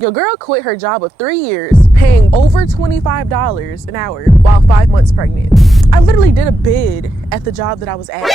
Your girl quit her job of 3 years, paying over $25 an hour while 5 months pregnant. I literally did a bid at the job that I was at.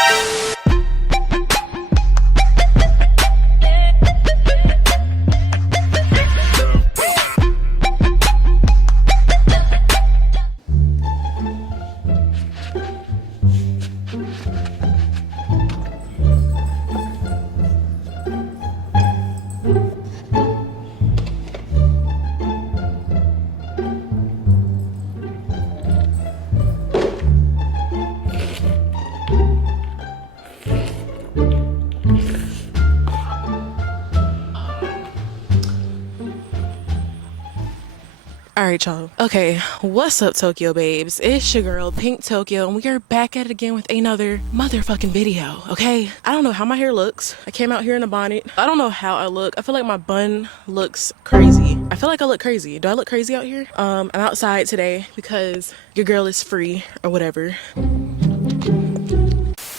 Alright, y'all. Okay, what's up, Tokyo babes? It's your girl, Pink Tokyo, and we are back at it again with another motherfucking video, okay? I don't know how my hair looks. I came out here in a bonnet. I don't know how I look. I feel like my bun looks crazy. I feel like I look crazy. Do I look crazy out here? I'm outside today because your girl is free or whatever.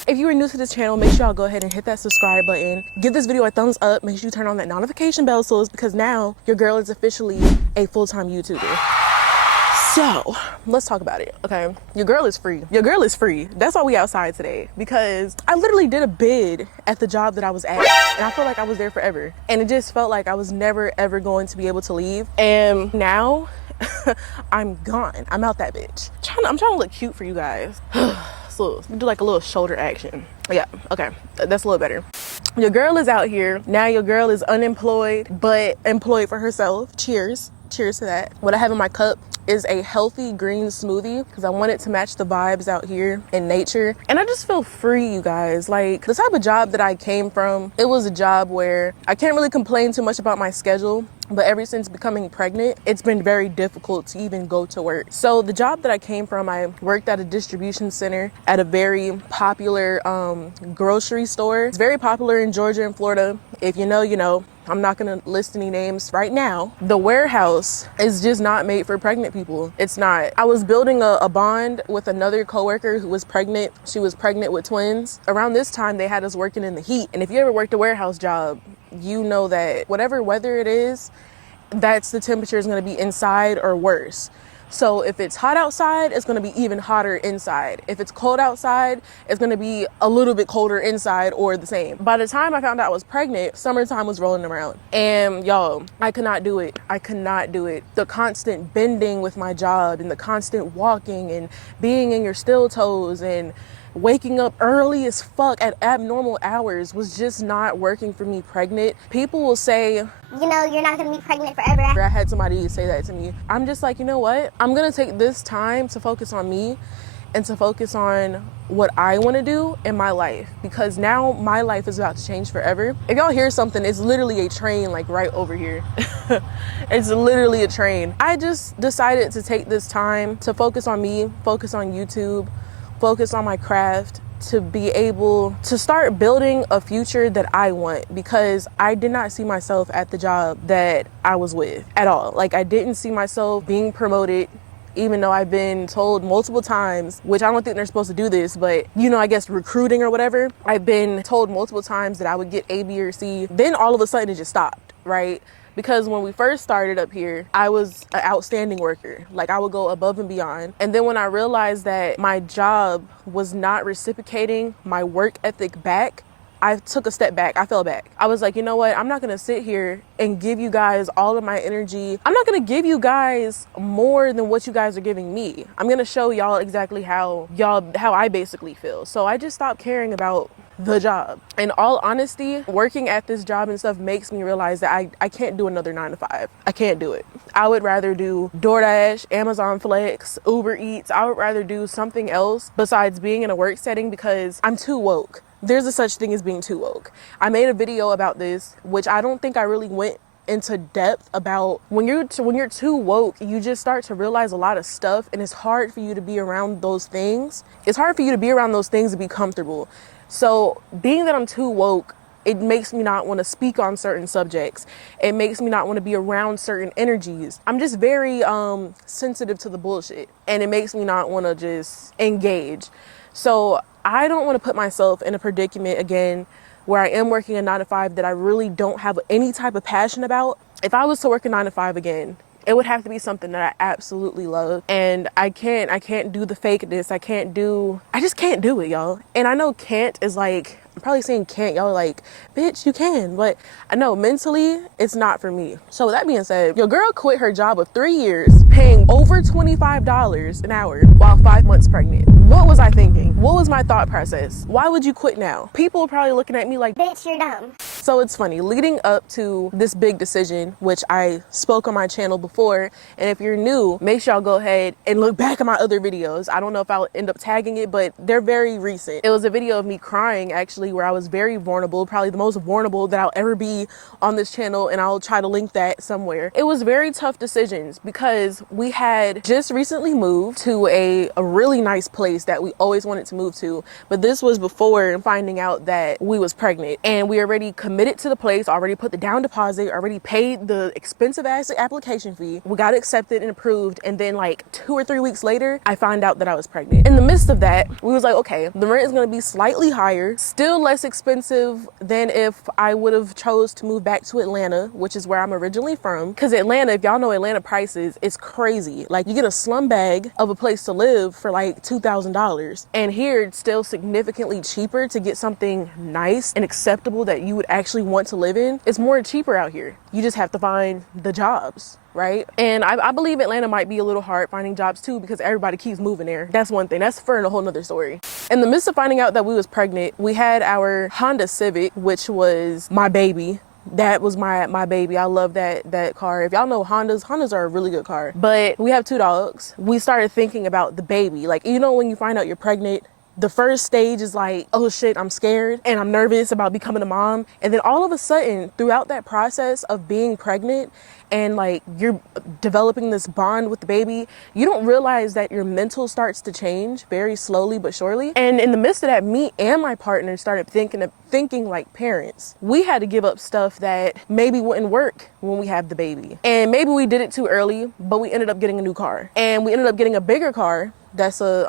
If you are new to this channel, make sure y'all go ahead and hit that subscribe button. Give this video a thumbs up. Make sure you turn on that notification bell because now your girl is officially a full-time YouTuber. So let's talk about it, okay? Your girl is free. Your girl is free. That's why we outside today, because I literally did a bid at the job that I was at, and I felt like I was there forever. And it just felt like I was never ever going to be able to leave. And now I'm gone. I'm out that bitch. I'm trying to look cute for you guys. So do like a little shoulder action. Yeah, okay, that's a little better. Your girl is out here now. Your girl is unemployed but employed for herself. Cheers to that. What I have in my cup is a healthy green smoothie because I wanted to match the vibes out here in nature. And I just feel free, you guys. Like, the type of job that I came from, it was a job where I can't really complain too much about my schedule. But ever since becoming pregnant, it's been very difficult to even go to work. So the job that I came from, I worked at a distribution center at a very popular grocery store. It's very popular in Georgia and Florida. If you know, you know. I'm not gonna list any names right now. The warehouse is just not made for pregnant people. It's not. I was building a bond with another coworker who was pregnant. She was pregnant with twins. Around this time, they had us working in the heat. And if you ever worked a warehouse job, you know that whatever weather it is, that's the temperature is gonna be inside or worse. So if it's hot outside, it's gonna be even hotter inside. If it's cold outside, it's gonna be a little bit colder inside or the same. By the time I found out I was pregnant, summertime was rolling around. And y'all, I could not do it. I could not do it. The constant bending with my job and the constant walking and being in your steel toes and waking up early as fuck at abnormal hours was just not working for me pregnant. People will say, you know, you're not gonna be pregnant forever. I had somebody say that to me. I'm just like, you know what? I'm gonna take this time to focus on me and to focus on what I wanna do in my life, because now my life is about to change forever. If y'all hear something, it's literally a train like right over here. It's literally a train. I just decided to take this time to focus on me, focus on YouTube, focus on my craft, to be able to start building a future that I want, because I did not see myself at the job that I was with at all. Like, I didn't see myself being promoted, even though I've been told multiple times, which I don't think they're supposed to do this, but you know, I guess recruiting or whatever, I've been told multiple times that I would get A, B, or C. Then all of a sudden it just stopped, right? Because when we first started up here, I was an outstanding worker. Like, I would go above and beyond. And then when I realized that my job was not reciprocating my work ethic back, I took a step back. I fell back. I was like, you know what? I'm not gonna sit here and give you guys all of my energy. I'm not gonna give you guys more than what you guys are giving me. I'm gonna show y'all exactly how I basically feel. So I just stopped caring about the job. In all honesty, working at this job and stuff makes me realize that I can't do another 9 to 5. I can't do it. I would rather do DoorDash, Amazon Flex, Uber Eats. I would rather do something else besides being in a work setting, because I'm too woke. There's a such thing as being too woke. I made a video about this, which I don't think I really went into depth about. When you're too woke, you just start to realize a lot of stuff, and it's hard for you to be around those things. It's hard for you to be around those things and be comfortable. So being that I'm too woke, it makes me not want to speak on certain subjects. It makes me not want to be around certain energies. I'm just very sensitive to the bullshit, and it makes me not want to just engage. So I don't want to put myself in a predicament again where I am working a 9 to 5 that I really don't have any type of passion about, if I was to work a 9 to 5 again, it would have to be something that I absolutely love. And I can't do the fakeness. I just can't do it, y'all. And I know can't is like, I'm probably saying can't, y'all are like, bitch, you can. But I know mentally, it's not for me. So with that being said, your girl quit her job of 3 years, paying over $25 an hour while 5 months pregnant. What was I thinking? What was my thought process? Why would you quit now? People are probably looking at me like, bitch, you're dumb. So it's funny, leading up to this big decision, which I spoke on my channel before, and if you're new, make sure y'all go ahead and look back at my other videos. I don't know if I'll end up tagging it, but they're very recent. It was a video of me crying, actually, where I was very vulnerable, probably the most vulnerable that I'll ever be on this channel, and I'll try to link that somewhere. It was very tough decisions because we had just recently moved to a really nice place that we always wanted to move to, but this was before finding out that we was pregnant, and we already committed to the place, already put the down deposit, already paid the expensive ass application fee. We got accepted and approved, and then like 2 or 3 weeks later, I found out that I was pregnant. In the midst of that, we was like, okay, the rent is gonna be slightly higher, still less expensive than if I would have chose to move back to Atlanta, which is where I'm originally from. Because Atlanta, if y'all know Atlanta prices, it's crazy. Like you get a slum bag of a place to live for like $2,000, and here it's still significantly cheaper to get something nice and acceptable that you would actually want to live in. It's more cheaper out here. You just have to find the jobs, right? And I believe Atlanta might be a little hard finding jobs too, because everybody keeps moving there. That's one thing. That's for a whole nother story. In the midst of finding out that we was pregnant, we had our Honda Civic, which was my baby. That was my baby. I love that car. If y'all know Hondas are a really good car. But we have 2 dogs. We started thinking about the baby. Like, you know, when you find out you're pregnant, the first stage is like, oh shit, I'm scared and I'm nervous about becoming a mom. And then all of a sudden, throughout that process of being pregnant and like you're developing this bond with the baby, you don't realize that your mental starts to change very slowly but surely. And in the midst of that, me and my partner started thinking like parents. We had to give up stuff that maybe wouldn't work when we have the baby. And maybe we did it too early, but we ended up getting a new car. And we ended up getting a bigger car that's a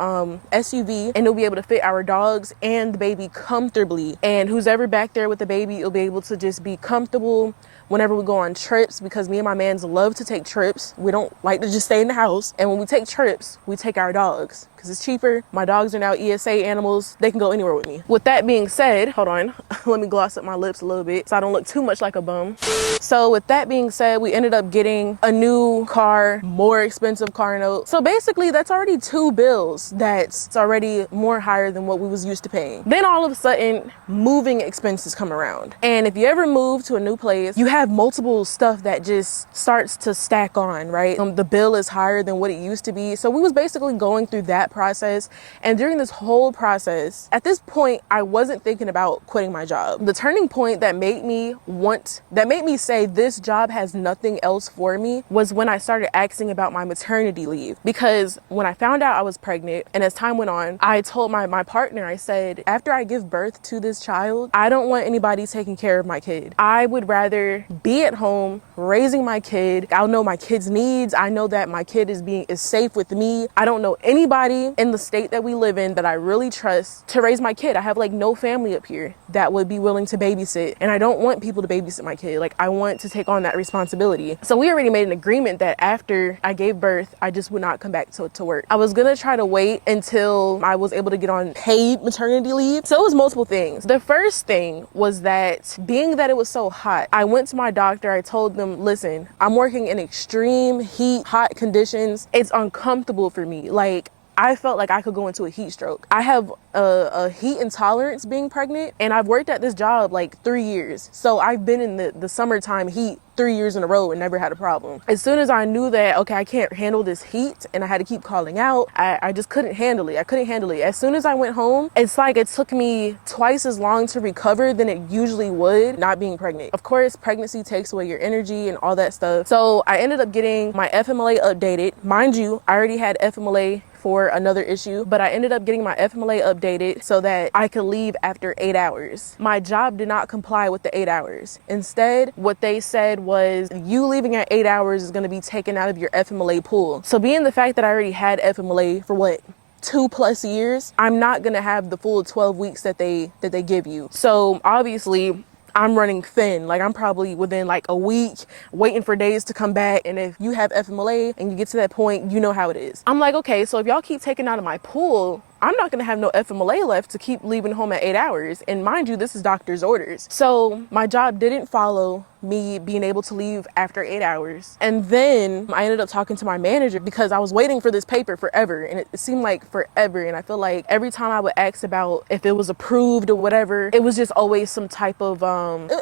SUV, and it'll be able to fit our dogs and the baby comfortably. And who's ever back there with the baby, it'll be able to just be comfortable whenever we go on trips, because me and my mans love to take trips. We don't like to just stay in the house. And when we take trips, we take our dogs because it's cheaper. My dogs are now ESA animals. They can go anywhere with me. With that being said, hold on, let me gloss up my lips a little bit so I don't look too much like a bum. So with that being said, we ended up getting a new car, more expensive car note. So basically that's already 2 bills that's already more higher than what we was used to paying. Then all of a sudden, moving expenses come around. And if you ever move to a new place, you have multiple stuff that just starts to stack on, right? The bill is higher than what it used to be. So we was basically going through that process. And during this whole process, at this point, I wasn't thinking about quitting my job. The turning point that made me say this job has nothing else for me was when I started asking about my maternity leave. Because when I found out I was pregnant, and as time went on, I told my partner, I said, after I give birth to this child, I don't want anybody taking care of my kid. I would rather be at home raising my kid. I'll know my kid's needs. I know that my kid is safe with me. I don't know anybody in the state that we live in that I really trust to raise my kid. I have like no family up here that would be willing to babysit, and I don't want people to babysit my kid. Like, I want to take on that responsibility. So we already made an agreement that after I gave birth, I just would not come back to work. I was gonna try to wait until I was able to get on paid maternity leave. So it was multiple things. The first thing was that being that it was so hot, I went to my doctor. I told them, listen, I'm working in extreme heat, hot conditions. It's uncomfortable for me. Like, I felt like I could go into a heat stroke. I have a heat intolerance being pregnant, and I've worked at this job like 3 years. So I've been in the summertime heat 3 years in a row and never had a problem. As soon as I knew that, okay, I can't handle this heat and I had to keep calling out, I just couldn't handle it. I couldn't handle it. As soon as I went home, it's like it took me twice as long to recover than it usually would not being pregnant. Of course, pregnancy takes away your energy and all that stuff. So I ended up getting my FMLA updated. Mind you, I already had FMLA for another issue, but I ended up getting my FMLA updated so that I could leave after 8 hours. My job did not comply with the 8 hours. Instead, what they said was, you leaving at 8 hours is gonna be taken out of your FMLA pool. So being the fact that I already had FMLA for what? 2+ years, I'm not gonna have the full 12 weeks that they give you. So obviously, I'm running thin. Like I'm probably within like a week waiting for days to come back. And if you have FMLA and you get to that point, you know how it is. I'm like, okay, so if y'all keep taking out of my pool, I'm not gonna have no FMLA left to keep leaving home at 8 hours. And mind you, this is doctor's orders. So my job didn't follow me being able to leave after 8 hours. And then I ended up talking to my manager because I was waiting for this paper forever. And it seemed like forever. And I feel like every time I would ask about if it was approved or whatever, it was just always some type of,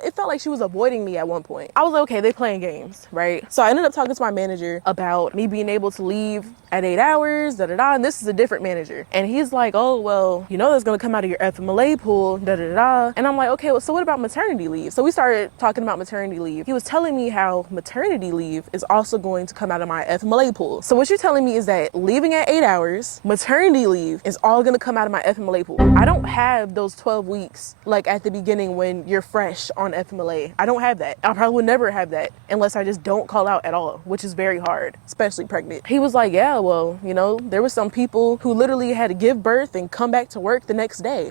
it felt like she was avoiding me at one point. I was like, okay, they playing games, right? So I ended up talking to my manager about me being able to leave at 8 hours, and this is a different manager. And he's like, oh, well, you know that's gonna come out of your FMLA pool, And I'm like, okay, well, so what about maternity leave? So we started talking about maternity leave. He was telling me how maternity leave is also going to come out of my FMLA pool. So what you're telling me is that leaving at 8 hours, maternity leave is all gonna come out of my FMLA pool. I don't have those 12 weeks like at the beginning when you're fresh on FMLA. I don't have that. I probably would never have that unless I just don't call out at all, which is very hard, especially pregnant. He was like, yeah, well, you know, there were some people who literally had to give birth and come back to work the next day.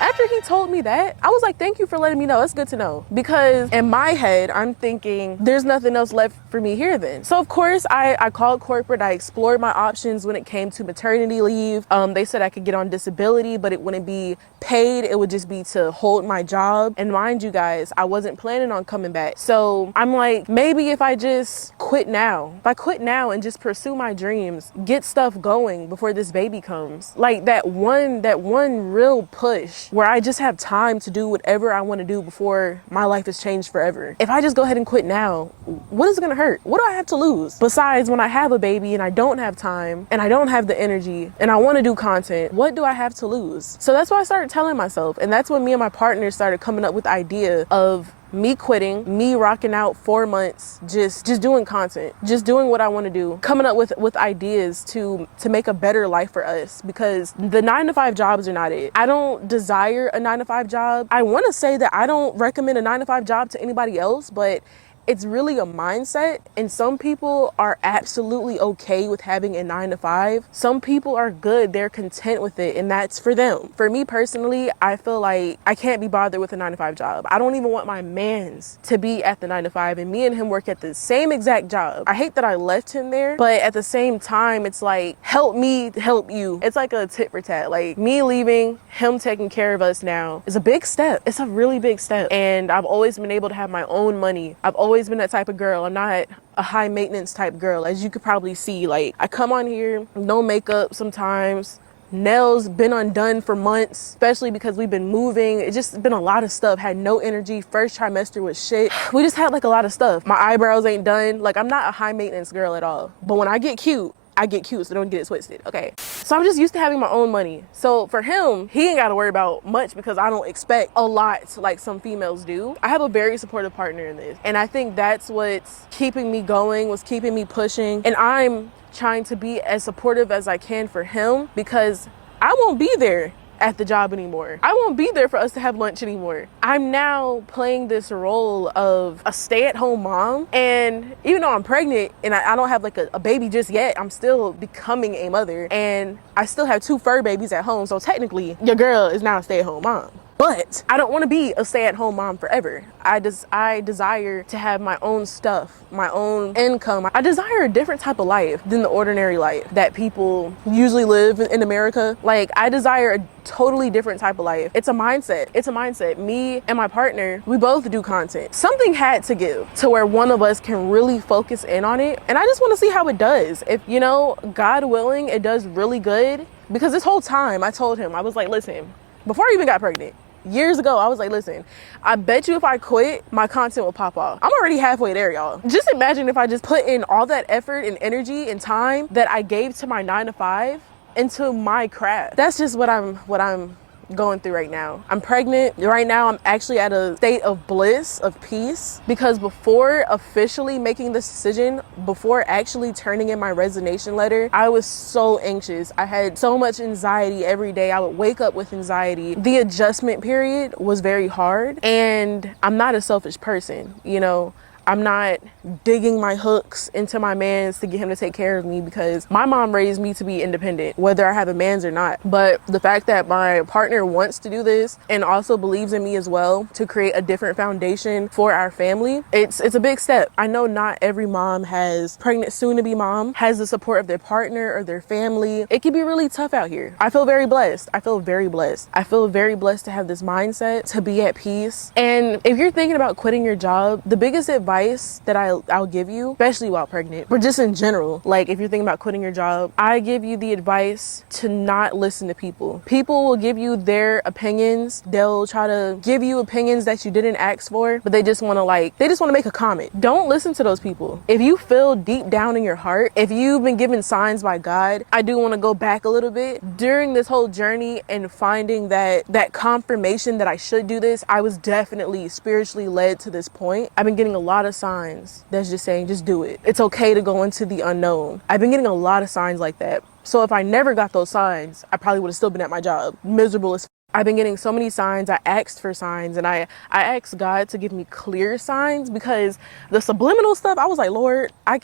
After he told me that, I was like, thank you for letting me know. That's good to know. Because in my head, I'm thinking there's nothing else left for me here then. So of course, I called corporate. I explored my options when it came to maternity leave. They said I could get on disability, but it wouldn't be paid. It would just be to hold my job. And mind you guys, I wasn't planning on coming back. So I'm like, maybe if I just quit now, if I quit now and just pursue my dreams, get stuff going before this baby comes. Like that one real push where I just have time to do whatever I want to do before my life is changed forever. If I just go ahead and quit now, what is it gonna hurt? What do I have to lose? Besides, when I have a baby and I don't have time and I don't have the energy and I want to do content, what do I have to lose? So that's what I started telling myself. And that's when me and my partner started coming up with the idea of me quitting, me rocking out 4 months, just doing content, just doing what I want to do, coming up with ideas to make a better life for us, because the 9-to-5 jobs are not it. I don't desire a 9-to-5 job. I want to say that I don't recommend a 9-to-5 job to anybody else, but it's really a mindset, and some people are absolutely okay with having a 9-to-5. Some people are good, they're content with it, and that's for them. For me personally, I feel like I can't be bothered with a 9-to-5 job. I don't even want my mans to be at the 9-to-5, and me and him work at the same exact job. I hate that I left him there, but at the same time, it's like, help me help you. It's like a tit for tat. Like me leaving, him taking care of us now is a big step. It's a really big step. And I've always been able to have my own money. I've always been that type of girl. I'm not a high maintenance type girl, as you could probably see. Like I come on here, no makeup sometimes, nails been undone for months, especially because we've been moving. It's just been a lot of stuff. Had no energy. First trimester was shit. We just had like a lot of stuff. My eyebrows ain't done. Like I'm not a high maintenance girl at all. But when I get cute, so don't get it twisted, okay? So I'm just used to having my own money. So for him, he ain't gotta worry about much because I don't expect a lot like some females do. I have a very supportive partner in this. And I think that's what's keeping me going, what's keeping me pushing. And I'm trying to be as supportive as I can for him, because I won't be there at the job anymore. I won't be there for us to have lunch anymore. I'm now playing this role of a stay-at-home mom, and even though I'm pregnant and I don't have like a baby just yet, I'm still becoming a mother, and I still have 2 fur babies at home, so technically your girl is now a stay-at-home mom. But I don't want to be a stay-at-home mom forever. I desire to have my own stuff, my own income. I desire a different type of life than the ordinary life that people usually live in America. Like I desire a totally different type of life. It's a mindset. It's a mindset. Me and my partner, we both do content. Something had to give to where one of us can really focus in on it. And I just want to see how it does. If, you know, God willing, it does really good. Because this whole time I told him, I was like, listen, before I even got pregnant, years ago, I was like, listen, I bet you if I quit, my content will pop off. I'm already halfway there, y'all. Just imagine if I just put in all that effort and energy and time that I gave to my 9-to-5 into my craft. That's just what I'm going through right now. I'm pregnant. Right now, I'm actually at a state of bliss, of peace, because before officially making this decision, before actually turning in my resignation letter, I was so anxious. I had so much anxiety every day. I would wake up with anxiety. The adjustment period was very hard, and I'm not a selfish person, you know. I'm not digging my hooks into my mans to get him to take care of me, because my mom raised me to be independent, whether I have a man's or not. But the fact that my partner wants to do this and also believes in me as well to create a different foundation for our family, it's a big step. I know not every mom has pregnant soon-to-be mom has the support of their partner or their family. It can be really tough out here. I feel very blessed. I feel very blessed. I feel very blessed to have this mindset, to be at peace. And if you're thinking about quitting your job, the biggest advice that I'll give you, especially while pregnant, or just in general, like if you're thinking about quitting your job, I give you the advice to not listen to people. People will give you their opinions. They'll try to give you opinions that you didn't ask for, but they just want to make a comment. Don't listen to those people. If you feel deep down in your heart, if you've been given signs by God, I do want to go back a little bit. During this whole journey and finding that confirmation that I should do this, I was definitely spiritually led to this point. I've been getting a lot of signs that's just saying, just do it. It's okay to go into the unknown. I've been getting a lot of signs like that. So if I never got those signs, I probably would have still been at my job, miserable as I've been getting so many signs. I asked for signs, and I asked God to give me clear signs, because the subliminal stuff, I was like, Lord, I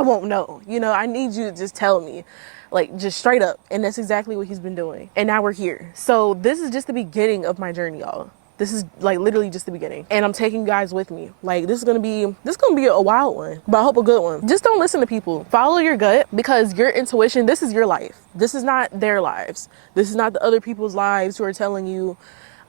won't know. You know, I need you to just tell me, like, just straight up. And that's exactly what he's been doing. And now we're here. So this is just the beginning of my journey, y'all. This is like literally just the beginning, and I'm taking you guys with me. Like, this is gonna be a wild one, but I hope a good one. Just don't listen to people. Follow your gut, because your intuition, this is your life. This is not their lives. This is not the other people's lives who are telling you,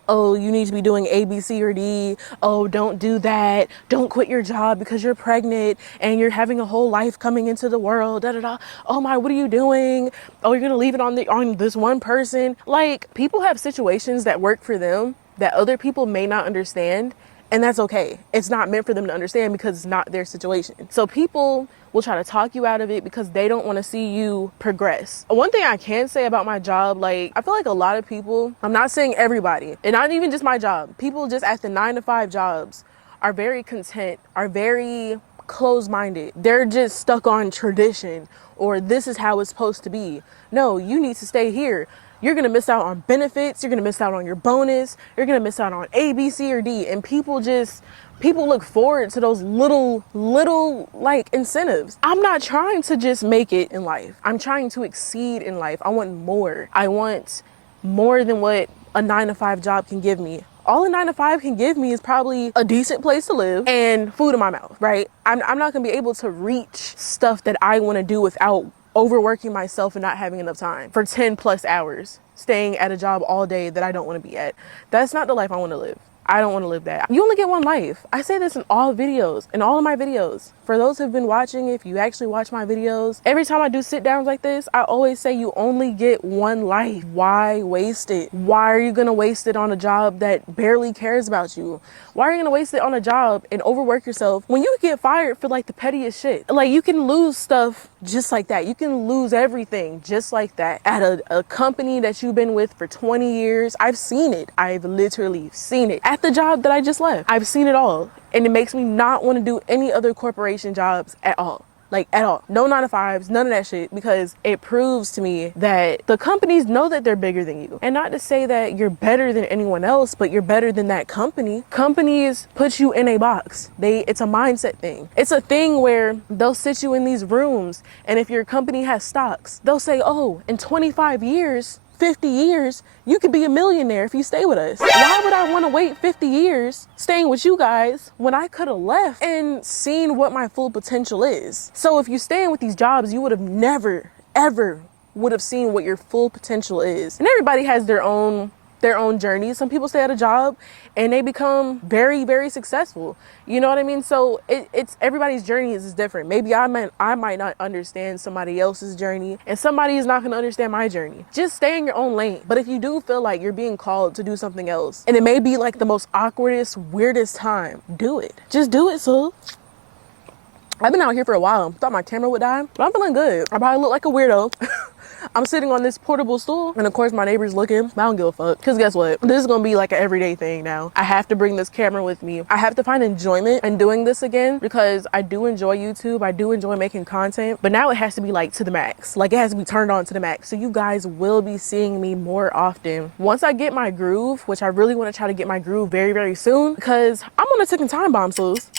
oh, you need to be doing A, B, C, or D. Oh, don't do that. Don't quit your job because you're pregnant and you're having a whole life coming into the world. Da da da. Oh my, what are you doing? Oh, you're gonna leave it on this one person. Like, people have situations that work for them that other people may not understand, and that's okay. It's not meant for them to understand because it's not their situation. So people will try to talk you out of it because they don't want to see you progress. One thing I can say about my job, like, I feel like a lot of people, I'm not saying everybody, and not even just my job, people just at the 9-to-5 jobs are very content, are very closed-minded. They're just stuck on tradition, or this is how it's supposed to be. No, you need to stay here. You're going to miss out on benefits. You're going to miss out on your bonus. You're going to miss out on A, B, C, or D. And people look forward to those little like incentives. I'm not trying to just make it in life. I'm trying to exceed in life. I want more. I want more than what a 9-to-5 job can give me. All a 9-to-5 can give me is probably a decent place to live and food in my mouth, right? I'm not going to be able to reach stuff that I want to do without overworking myself and not having enough time for 10 plus hours, staying at a job all day that I don't want to be at. That's not the life I want to live. I don't want to live that. You only get one life. I say this in all of my videos. For those who've been watching, if you actually watch my videos, every time I do sit downs like this, I always say you only get one life. Why waste it? Why are you going to waste it on a job that barely cares about you? Why are you going to waste it on a job and overwork yourself when you get fired for like the pettiest shit? Like, you can lose stuff just like that. You can lose everything just like that at a company that you've been with for 20 years. I've seen it. I've literally seen it at the job that I just left. I've seen it all. And it makes me not want to do any other corporation jobs at all. Like, at all. No 9-to-5s, none of that shit, because it proves to me that the companies know that they're bigger than you. And not to say that you're better than anyone else, but you're better than that company. Companies put you in a box. It's a mindset thing. It's a thing where they'll sit you in these rooms, and if your company has stocks, they'll say, oh, in 25 years, 50 years, you could be a millionaire if you stay with us. Why would I want to wait 50 years staying with you guys when I could have left and seen what my full potential is? So if you're staying with these jobs, you would have never, ever would have seen what your full potential is. And everybody has their own journey. Some people stay at a job and they become very, very successful. You know what I mean? So it's everybody's journey is different. Maybe I might not understand somebody else's journey, and somebody is not going to understand my journey. Just stay in your own lane. But if you do feel like you're being called to do something else, and it may be like the most awkwardest, weirdest time, do it. Just do it, so. I've been out here for a while. Thought my camera would die, but I'm feeling good. I probably look like a weirdo. I'm sitting on this portable stool, and of course my neighbor's looking, but I don't give a fuck. Because guess what? This is going to be like an everyday thing now. I have to bring this camera with me. I have to find enjoyment in doing this again, because I do enjoy YouTube. I do enjoy making content, but now it has to be like to the max. Like, it has to be turned on to the max. So you guys will be seeing me more often. Once I get my groove, which I really want to try to get my groove very, very soon, because I'm on a ticking time bomb, sis.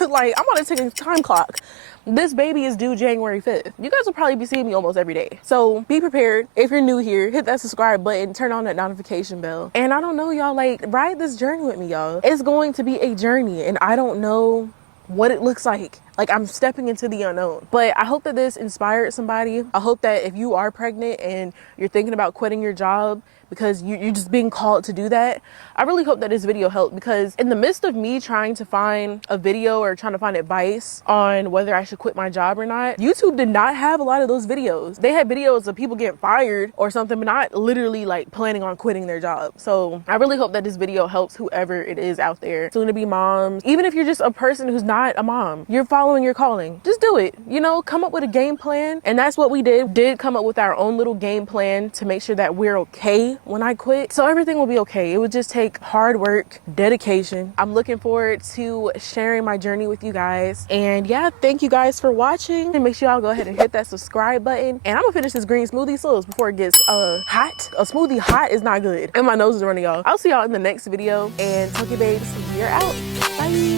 Like, I'm on a ticking time clock. This baby is due January 5th. You guys will probably be seeing me almost every day. So be prepared. If you're new here, hit that subscribe button, turn on that notification bell. And I don't know, y'all, like, ride this journey with me, y'all. It's going to be a journey, and I don't know what it looks like. Like, I'm stepping into the unknown. But I hope that this inspired somebody. I hope that if you are pregnant and you're thinking about quitting your job because you're just being called to do that, I really hope that this video helped, because in the midst of me trying to find a video or trying to find advice on whether I should quit my job or not, YouTube did not have a lot of those videos. They had videos of people getting fired or something, but not literally like planning on quitting their job. So I really hope that this video helps whoever it is out there, soon to be moms. Even if you're just a person who's not a mom, you're following your calling, just do it. You know, come up with a game plan. And that's what we did come up with our own little game plan to make sure that we're okay when I quit. So everything will be okay. It would just take hard work, dedication. I'm looking forward to sharing my journey with you guys. And yeah, thank you guys for watching. And make sure y'all go ahead and hit that subscribe button. And I'm gonna finish this green smoothie slows before it gets hot. A smoothie hot is not good. And my nose is running, y'all. I'll see y'all in the next video. And Tokyo babes, we're out. Bye.